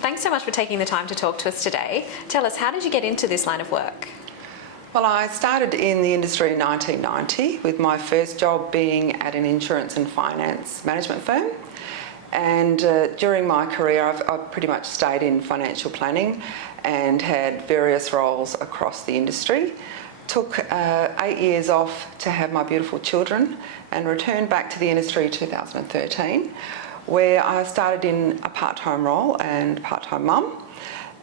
thanks so much for taking the time to talk to us today. Tell us, how did you get into this line of work? Well, I started in the industry in 1990, with my first job being at an insurance and finance management firm. And during my career, I've pretty much stayed in financial planning and had various roles across the industry. Took 8 years off to have my beautiful children and returned back to the industry in 2013, where I started in a part-time role and part-time mum,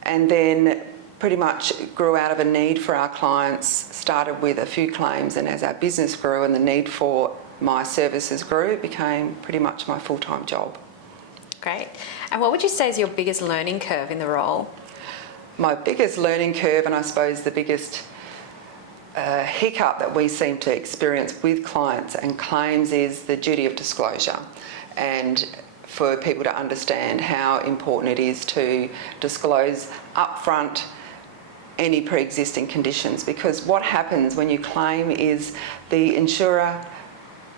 and then pretty much grew out of a need for our clients, started with a few claims, and as our business grew and the need for my services grew, it became pretty much my full-time job. Great. And what would you say is your biggest learning curve in the role? My biggest learning curve, and I suppose the biggest hiccup that we seem to experience with clients and claims, is the duty of disclosure, and for people to understand how important it is to disclose upfront any pre-existing conditions, because what happens when you claim is the insurer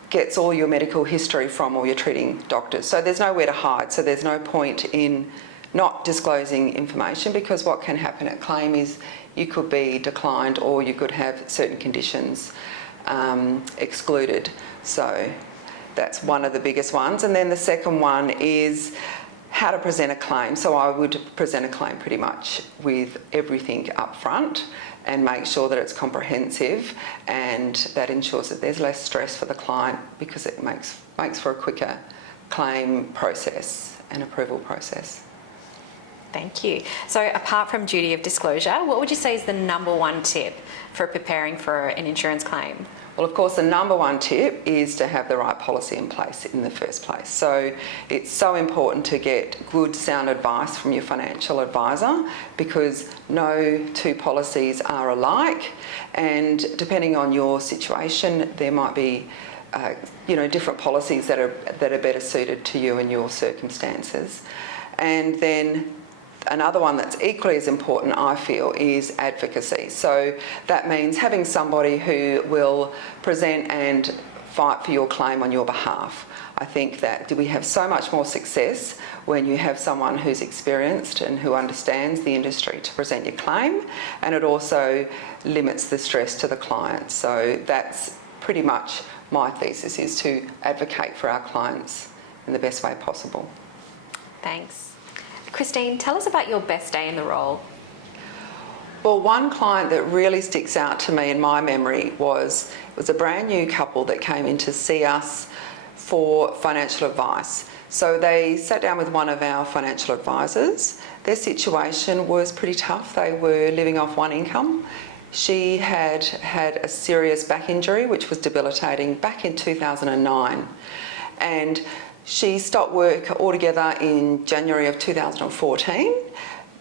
gets all your medical history from all your treating doctors, so there's nowhere to hide, so there's no point in not disclosing information, because what can happen at claim is you could be declined or you could have certain conditions excluded. So that's one of the biggest ones. And then the second one is how to present a claim. So I would present a claim pretty much with everything up front and make sure that it's comprehensive, and that ensures that there's less stress for the client, because it makes for a quicker claim process and approval process. Thank you. So apart from duty of disclosure, what would you say is the number one tip for preparing for an insurance claim? Well, of course, the number one tip is to have the right policy in place in the first place. So it's so important to get good, sound advice from your financial advisor, because no two policies are alike, and depending on your situation, there might be different policies that are better suited to you and your circumstances. And then another one that's equally as important, I feel, is advocacy. So that means having somebody who will present and fight for your claim on your behalf. I think that we have so much more success when you have someone who's experienced and who understands the industry to present your claim, and it also limits the stress to the client. So that's pretty much my thesis, is to advocate for our clients in the best way possible. Thanks. Christine, tell us about your best day in the role. Well, one client that really sticks out to me in my memory was a brand new couple that came in to see us for financial advice. So they sat down with one of our financial advisors. Their situation was pretty tough. They were living off one income. She had had a serious back injury which was debilitating back in 2009. And she stopped work altogether in January of 2014,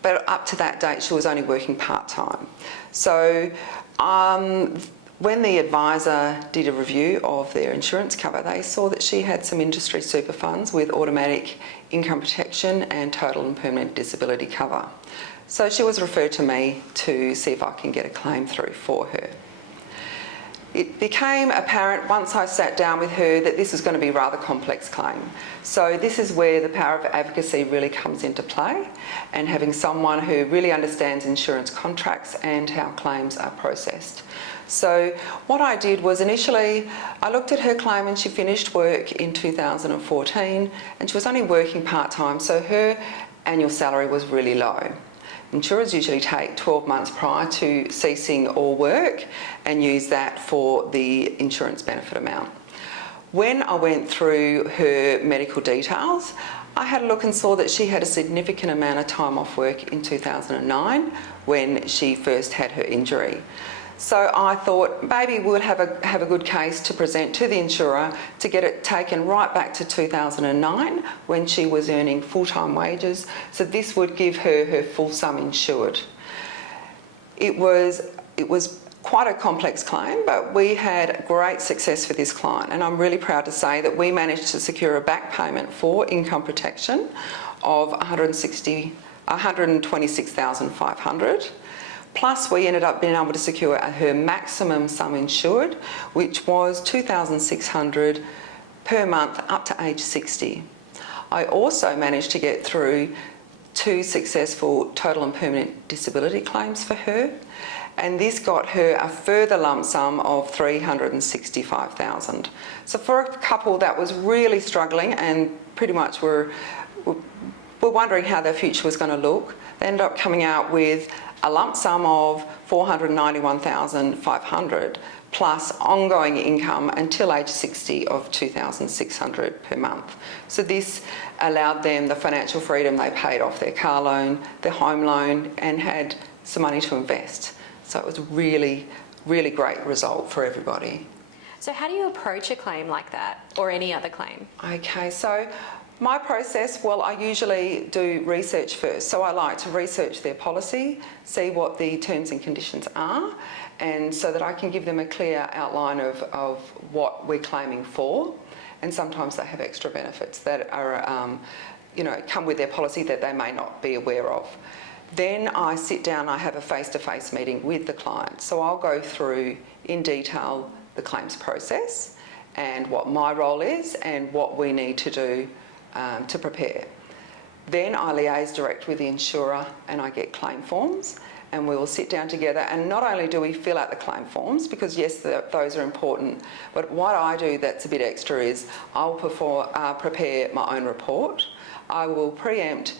but up to that date she was only working part-time. So when the advisor did a review of their insurance cover, they saw that she had some industry super funds with automatic income protection and total and permanent disability cover. So she was referred to me to see if I can get a claim through for her. It became apparent once I sat down with her that this was going to be a rather complex claim. So this is where the power of advocacy really comes into play, and having someone who really understands insurance contracts and how claims are processed. So what I did was, initially I looked at her claim, and she finished work in 2014 and she was only working part-time, so her annual salary was really low. Insurers usually take 12 months prior to ceasing all work and use that for the insurance benefit amount. When I went through her medical details, I had a look and saw that she had a significant amount of time off work in 2009 when she first had her injury. So I thought maybe we'll have a good case to present to the insurer to get it taken right back to 2009 when she was earning full-time wages. So this would give her her full sum insured. It was quite a complex claim, but we had great success for this client, and I'm really proud to say that we managed to secure a back payment for income protection of $126,500. Plus we ended up being able to secure her maximum sum insured, which was $2,600 per month up to age 60. I also managed to get through 2 successful total and permanent disability claims for her, and this got her a further lump sum of $365,000. So for a couple that was really struggling and pretty much were wondering how their future was going to look, they ended up coming out with a lump sum of $491,500 plus ongoing income until age 60 of $2,600 per month. So this allowed them the financial freedom. They paid off their car loan, their home loan, and had some money to invest. So it was a really, really great result for everybody. So how do you approach a claim like that, or any other claim? Okay, so my process, well, I usually do research first. So I like to research their policy, see what the terms and conditions are, and so that I can give them a clear outline of what we're claiming for. And sometimes they have extra benefits that are, come with their policy that they may not be aware of. Then I sit down, I have a face-to-face meeting with the client. So I'll go through in detail the claims process and what my role is and what we need to do to prepare. Then I liaise direct with the insurer and I get claim forms, and we will sit down together, and not only do we fill out the claim forms, because yes, those are important, but what I do that's a bit extra is I'll prepare my own report. I will preempt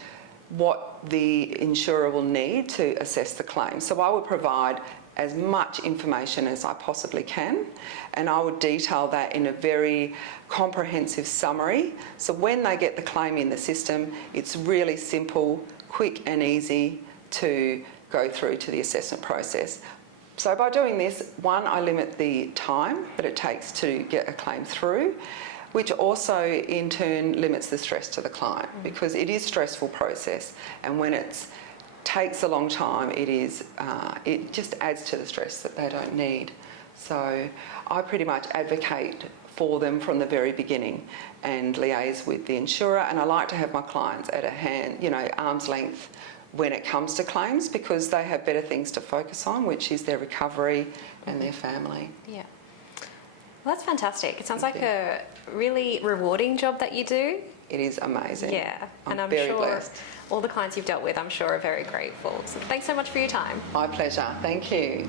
what the insurer will need to assess the claim. So I will provide as much information as I possibly can, and I would detail that in a very comprehensive summary. So when they get the claim in the system, it's really simple, quick and easy to go through to the assessment process. So by doing this, one, I limit the time that it takes to get a claim through, which also in turn limits the stress to the client, because it is a stressful process, and when it takes a long time, it just adds to the stress that they don't need. So I pretty much advocate for them from the very beginning and liaise with the insurer, and I like to have my clients at arm's length when it comes to claims, because they have better things to focus on, which is their recovery and their family. Yeah. Well, that's fantastic. It sounds like a really rewarding job that you do. It is amazing. Yeah, and I'm very sure blessed. all the clients you've dealt with, I'm sure, are very grateful. So thanks so much for your time. My pleasure. Thank you.